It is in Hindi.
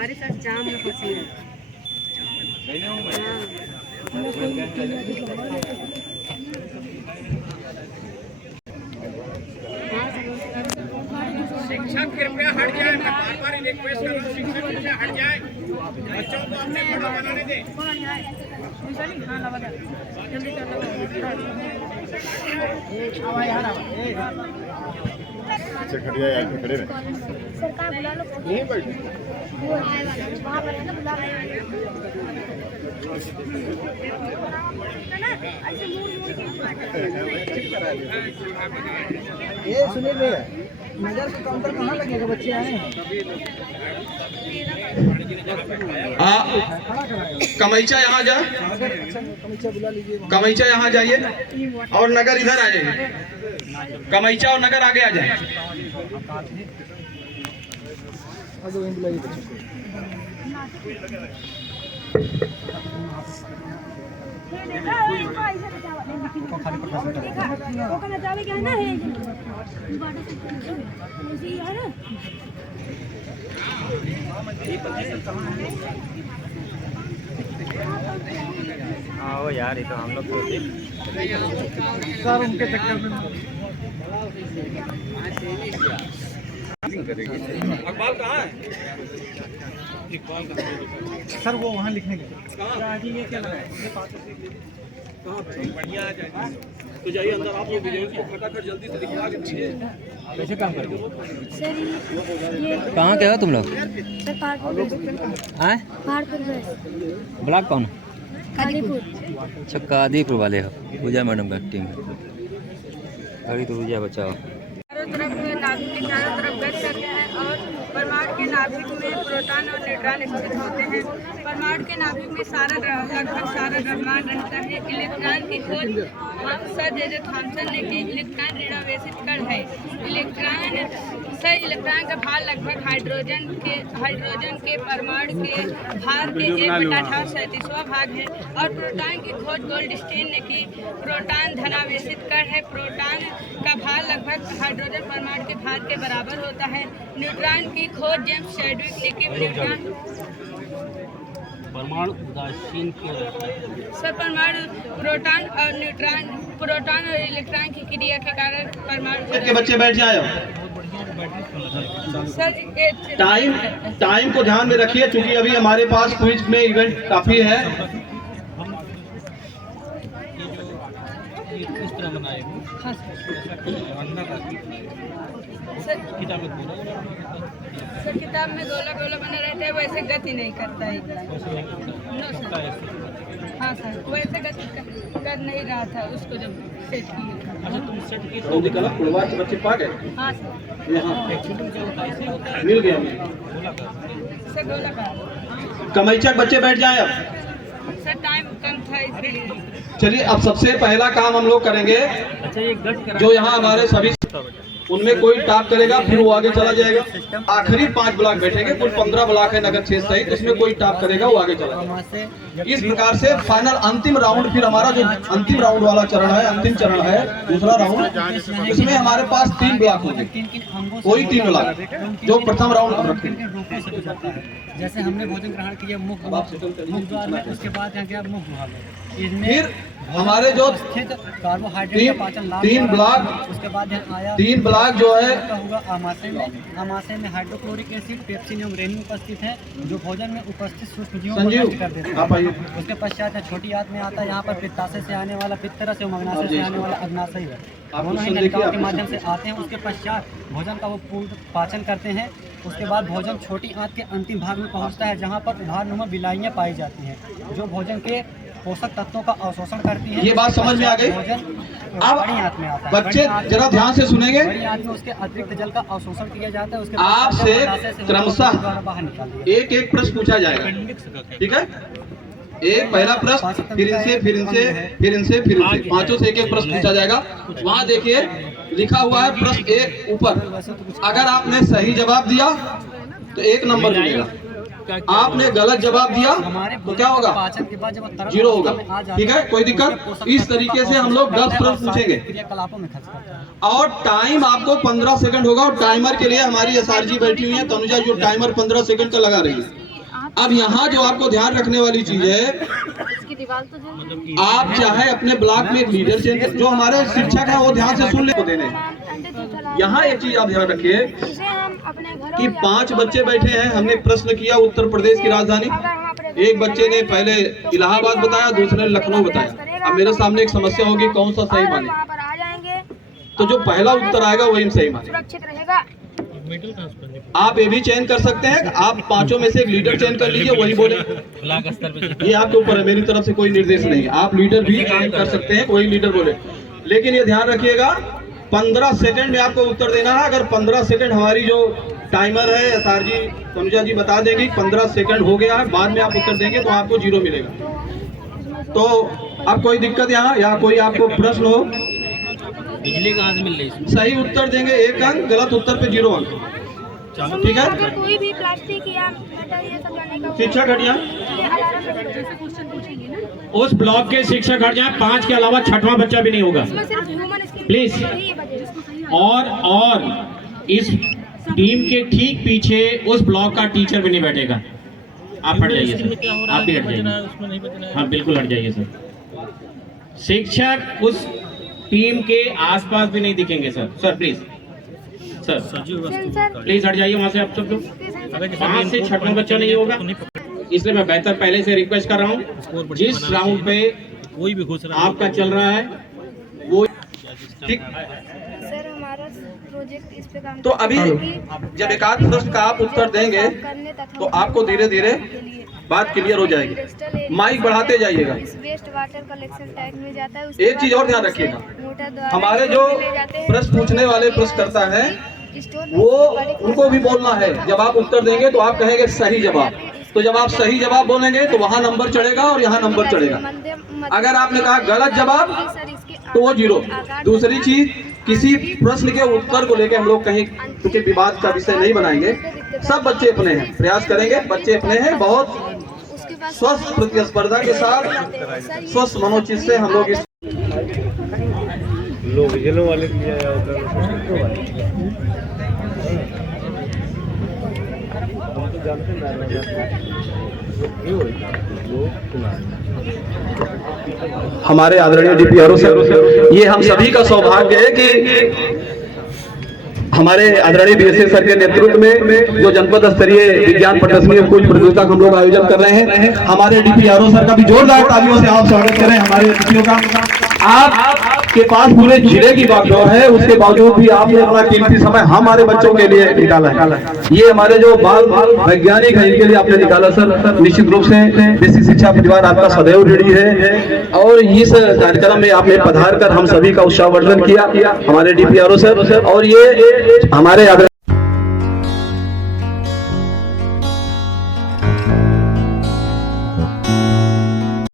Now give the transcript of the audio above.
हमारे साथ जाम में फंसी है। शिक्षक कृपया हट जाए, मैं बार-बार रिक्वेस्ट करूं, शिक्षक कृपया हट जाए, बच्चों को अपने फोटो बनाने दें। खड़े रहे। सरकार बुला लो, नहीं बैठे वो आए वाला वहाँ पर है ना, बुला लो। ये सुनील भैया, नजर से काउंटर कहाँ लगेगा? बच्चे आए हैं। कमैचा यहाँ जा, कमैचा यहाँ जाइए और नगर इधर आ जाइए। कमैचा और नगर आगे आ जाए। हाँ वो यार, ये तो हम लोग सर उनके चक्कर में अकबाल कहाँ है? सर वो वहाँ लिखने के बढ़िया आ जाए तो जाइए अंदर, आप लोग को फटाफट जल्दी से दिखवा के दीजिए। कैसे काम करेंगे? सर ये कहाँ के हो तुम लोग? सर आए पहाड़पुर ब्लॉक कौन? कादीपुर। अच्छा कादीपुर वाले हो। पूजा मैडम का टीम खड़ी तो पूजा बचाओ। चारों तरफ नाभिक के चारों तरफ गठ करते हैं और परमाणु के नाभिक में प्रोटॉन और न्यूट्रॉन स्थित होते हैं। परमाणु के नाभिक में लगभग सारा द्रव्यमान रहता है। इलेक्ट्रॉन की खोज सर जे थॉमसन ने की। इलेक्ट्रॉन ऋणावेशित कण है। इलेक्ट्रॉन का भार लगभग हाइड्रोजन के परमाणु के भार के 1/18 भाग है। और प्रोटॉन की खोज गोल्डस्टीन ने की। प्रोटॉन धनावेशित कण है। प्रोटॉन का भार लगभग हाइड्रोजन परमाणु के भार के बराबर होता है। न्यूट्रॉन की खोज जेम्स चैडविक ने की। न्यूट्रॉन परमाणु उदासीन क्यों रहता है? सर परमाणु प्रोटॉन और इलेक्ट्रॉन की क्रिया के कारण परमाणु के बच्चे बैठ जाए। सर टाइम को ध्यान में रखिए, क्योंकि अभी हमारे पास क्विज में इवेंट काफी है। किस तरह बनाए? हाँ सर किताब में गोला गोला बना रहता है, वैसे गति नहीं करता है। No sir. हाँ सर वैसे गति कर नहीं रहा था उसको जब सेट किए। अच्छा तुम सेट की तो निकला फुलवार से बच्चे पा गए। हाँ सर यहाँ मिल गया। सर गोला का कमैचा बच्चे बैठ जाए अब। सर टाइम कम था इसलिए। चलिए अब सबसे पहला काम हम लोग करेंगे, अच्छा ये गट करा जो यहाँ हमारे सभी उनमें कोई टॉप करेगा फिर वो आगे चला जाएगा। आखिरी 5 ब्लॉक बैठेंगे, कुल 15 ब्लॉक है नगर क्षेत्र सहित, उसमें कोई टॉप करेगा वो आगे चला जाएगा। इस प्रकार से फाइनल अंतिम राउंड, फिर हमारा जो अंतिम राउंड वाला चरण है, अंतिम चरण है दूसरा राउंड, इसमें हमारे पास 3 ब्लॉक होंगे, कोई 3 ब्लॉक जो प्रथम राउंड हम रखेंगे। जैसे हमने भोजन ग्रहण किया मुख द्वार में, उसके बाद यहाँ गया मुख द्वार में। फिर हमारे जो कार्बोहाइड्रेट का पाचन लाभ 3 ब्लॉक, उसके बाद यहाँ आया 3 ब्लॉक जो है होगा आमाशय में। आमाशय में हाइड्रोक्लोरिक एसिड, पेप्सिन एवं रेनिन उपस्थित है, जो भोजन में उपस्थित सूक्ष्मजीवों को नष्ट कर देते आप आइए। हैं। उसके पश्चात छोटी आंत में आता है, यहाँ पर पित्ताशय से आने वाला पित्तरस एवं अग्नाशय से आने वाला अग्नाशय है। दोनों ही नलिकाओं के माध्यम से आते हैं। उसके पश्चात भोजन का वो पूर्ण पाचन करते हैं। उसके बाद भोजन छोटी आंत के अंतिम भाग में पहुंचता है, जहां पर उभारनुमा बिलाइयां पाई जाती हैं, जो भोजन के पोषक तत्वों का अवशोषण करती है। ये बात समझ में आ गई। भोजन अब बड़ी आंत में आता है। बच्चे जरा ध्यान से सुनेंगे। बड़ी आंत में उसके अतिरिक्त जल का अवशोषण किया जाता है। उसके आपसे क्रमशः बाहर निकाल दिया। एक प्रश्न पूछा जाएगा, ठीक है? एक पहला प्रश्न, फिर इनसे, फिर इनसे, फिर इनसे, फिर इनसे, पांचों से एक प्रश्न पूछा जाएगा। वहाँ देखिए लिखा हुआ है प्रश्न 1 ऊपर। अगर आपने सही जवाब दिया तो 1 नंबर मिलेगा, आपने गलत जवाब दिया तो क्या होगा? 0 होगा। ठीक है, कोई दिक्कत? इस तरीके से हम लोग 10 प्रश्न पूछेंगे और टाइम आपको 15 सेकंड होगा। और टाइमर के लिए हमारी SRG बैठी हुई है तनुजा, जो टाइमर 15 सेकंड का लगा रही है। अब यहाँ जो आपको ध्यान रखने वाली चीज है, इसकी दीवार तो जो आप चाहे अपने ब्लॉक में एक लीडर चेंज, जो हमारे शिक्षक है वो ध्यान से सुन ले देने। यहाँ एक चीज आप ध्यान रखिए इसे हम अपने घरों कि या 5 बच्चे बैठे हैं। हमने प्रश्न किया उत्तर प्रदेश की राजधानी, एक बच्चे ने पहले इलाहाबाद बताया, दूसरे ने लखनऊ बताया। अब मेरे सामने एक समस्या होगी, कौन सा सही माने? वहाँ पर आ जाएंगे तो जो पहला उत्तर आएगा वही हम सही माने। सुरक्षित रहेगा। आप ये भी चयन कर सकते हैं, आप 5 में से एक लीडर चयन कर लीजिए, वही बोले। ये आपके ऊपर है, मेरी तरफ से कोई निर्देश नहीं है। आप लीडर भी चयन कर सकते हैं, कोई लीडर बोले। लेकिन ये ध्यान रखिएगा 15 सेकंड में आपको उत्तर देना है। अगर 15 सेकंड हमारी जो टाइमर है एसआर जी तनुजा जी बता देंगे 15 सेकंड हो गया है, बाद में आप उत्तर देंगे तो आपको 0 मिलेगा। तो अब कोई दिक्कत यहाँ या कोई आपको प्रश्न हो? बिजली कहाँ से मिल रही है? सही उत्तर देंगे 1 अंक, गलत उत्तर पे 0 अंक। ठीक है, अगर कोई भी प्लास्टिक या मेटल ये सब लाने का शिक्षक हटिया। उस ब्लॉक के शिक्षक हट जाए, 5 के अलावा 6वां बच्चा भी नहीं होगा इसमें सिर्फ ह्यूमन स्किन प्लीज। ही बचे। और इस टीम के ठीक पीछे उस ब्लॉक का टीचर भी नहीं बैठेगा। आप हट जाइए सर, आप भी हट जाइए। हाँ बिल्कुल हट जाइए सर। शिक्षक उस टीम के आसपास भी नहीं दिखेंगे sir. Sir please, sir sensor please हट जाइए वहाँ से आप सब लोग। 5 से 6वां बच्चा नहीं होगा, इसलिए मैं बेहतर पहले से रिक्वेस्ट कर रहा हूँ जिस राउंड पे कोई भी घोषणा आपका चल रहा है वो ठीक। सर हमारा प्रोजेक्ट इस पे काम तो अभी जब एक आध प्रश्न का आप उत्तर देंगे तो आपको धीरे धीरे बात क्लियर हो जाएगी। माइक बढ़ाते जाइएगा। वेस्ट वाटर कलेक्शन टैंक में जाता है। एक चीज और ध्यान रखिएगा, मोटर द्वारा हमारे जो प्रश्न पूछने वाले प्रश्नकर्ता हैं वो उनको भी बोलना है। जब आप उत्तर देंगे तो आप कहेंगे सही जवाब, तो जब आप सही जवाब बोलेंगे तो वहाँ नंबर चढ़ेगा और यहाँ नंबर चढ़ेगा। अगर आपने कहा गलत जवाब तो वो 0। दूसरी चीज, किसी प्रश्न के उत्तर को लेकर हम लोग कहीं क्योंकि विवाद का विषय नहीं बनाएंगे। सब बच्चे अपने हैं, प्रयास करेंगे, बच्चे अपने हैं। बहुत स्वस्थ प्रतिस्पर्धा के साथ स्वस्थ मनोचित से हम लोग इस हमारे आदरणीय डीपीआरओ सर, ये हम सभी का सौभाग्य है कि हमारे आदरणीय बीएसए सर के नेतृत्व में जो जनपद स्तरीय विज्ञान प्रदर्शनी कुछ प्रतियोगिता हम लोग आयोजन कर रहे हैं। हमारे डीपीआरओ सर का भी जोरदार तालियों से आप स्वागत करें। हमारे अतिथियों का आपके पास पूरे जिले की बागडोर है, उसके बावजूद भी आपने अपना कीमती समय हमारे बच्चों के लिए निकाला है। ये हमारे जो बाल वैज्ञानिक है इनके लिए आपने निकाला सर। निश्चित रूप से बेसिक शिक्षा परिवार आपका सदैव ऋणी है और इस कार्यक्रम में आपने पधार कर हम सभी का उत्साहवर्धन किया, हमारे डीपीआरओ सर। और ये हमारे